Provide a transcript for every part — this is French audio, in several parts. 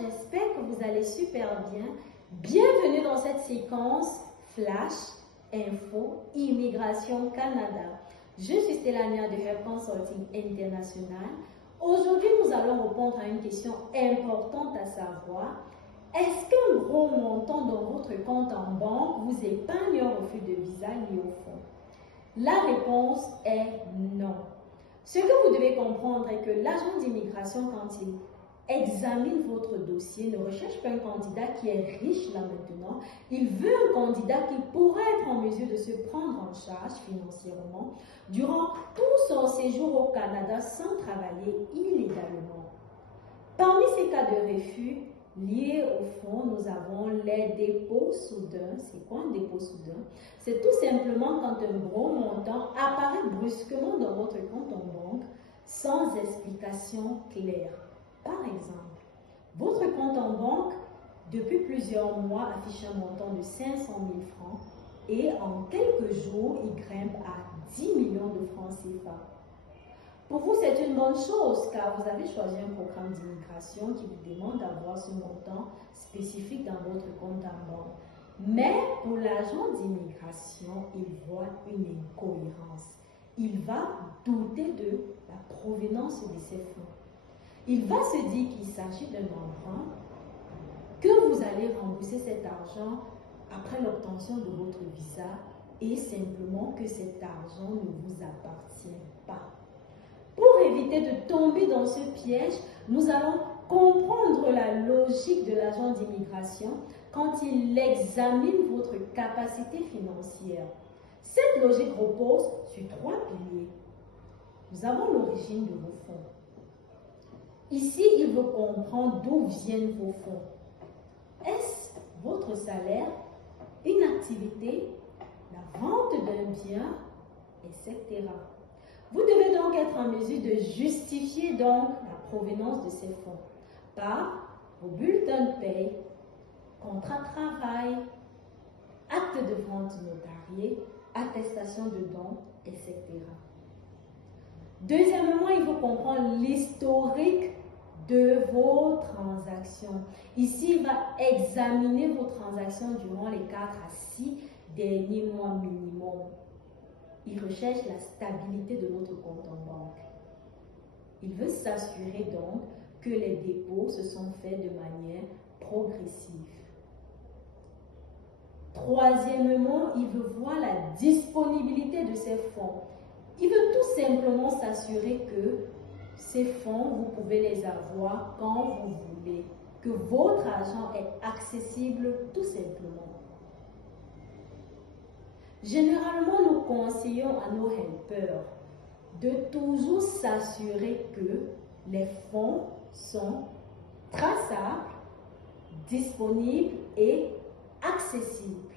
j'espère que vous allez super bien. Bienvenue dans cette séquence Flash Info Immigration Canada. Je suis Stélania de Help Consulting International. Aujourd'hui, nous allons répondre à une question importante à savoir. Est-ce qu'un gros montant dans votre compte en banque vous épargne un refus de visa lié au fonds? La réponse est non. Ce que vous devez comprendre est que l'agent d'immigration, quand il examine votre dossier, ne recherche pas un candidat qui est riche là maintenant. Il veut un candidat qui pourrait être en mesure de se prendre en charge financièrement durant tout son séjour au Canada sans travailler illégalement. Parmi ces cas de refus liés au fonds, nous avons les dépôts soudains. C'est quoi un dépôt soudain? C'est tout simplement quand un gros montant apparaît brusquement dans votre compte en banque sans explication claire. Par exemple, votre compte en banque, depuis plusieurs mois, affiche un montant de 500 000 francs et en quelques jours, il grimpe à 10 millions de francs CFA. Pour vous, c'est une bonne chose car vous avez choisi un programme d'immigration qui vous demande d'avoir ce montant spécifique dans votre compte en banque. Mais pour l'agent d'immigration, il voit une incohérence. Il va douter de la provenance de ces fonds. Il va se dire qu'il s'agit d'un emprunt, que vous allez rembourser cet argent après l'obtention de votre visa et simplement que cet argent ne vous appartient pas. Pour éviter de tomber dans ce piège, nous allons comprendre la logique de l'agent d'immigration quand il examine votre capacité financière. Cette logique repose sur 3 piliers. Nous avons l'origine de vos fonds. Ici, il veut comprendre d'où viennent vos fonds. Est-ce votre salaire, une activité, la vente d'un bien, etc. Vous devez donc être en mesure de justifier donc la provenance de ces fonds par vos bulletins de paie, contrat de travail, acte de vente notarié, attestation de dons, etc. Deuxièmement, il faut comprendre l'historique de vos transactions. Ici, il va examiner vos transactions durant les 4 à 6 derniers mois minimum. Il recherche la stabilité de votre compte en banque. Il veut s'assurer donc que les dépôts se sont faits de manière progressive. Troisièmement, il veut voir la disponibilité de ces fonds. Il veut tout simplement s'assurer que ces fonds, vous pouvez les avoir quand vous voulez, que votre argent est accessible tout simplement. Généralement, nous conseillons à nos helpers de toujours s'assurer que les fonds sont traçables, disponibles et accessibles.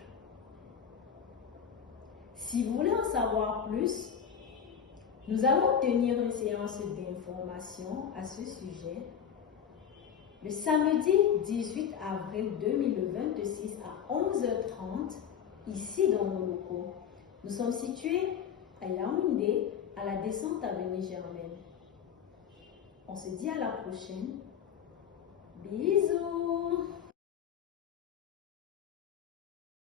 Si vous voulez en savoir plus, nous allons tenir une séance d'information à ce sujet le samedi 18 avril 2026 à 11h30 ici dans nos locaux. Nous sommes situés à Yaoundé, à la descente avenue Germaine. On se dit à la prochaine. Bisous!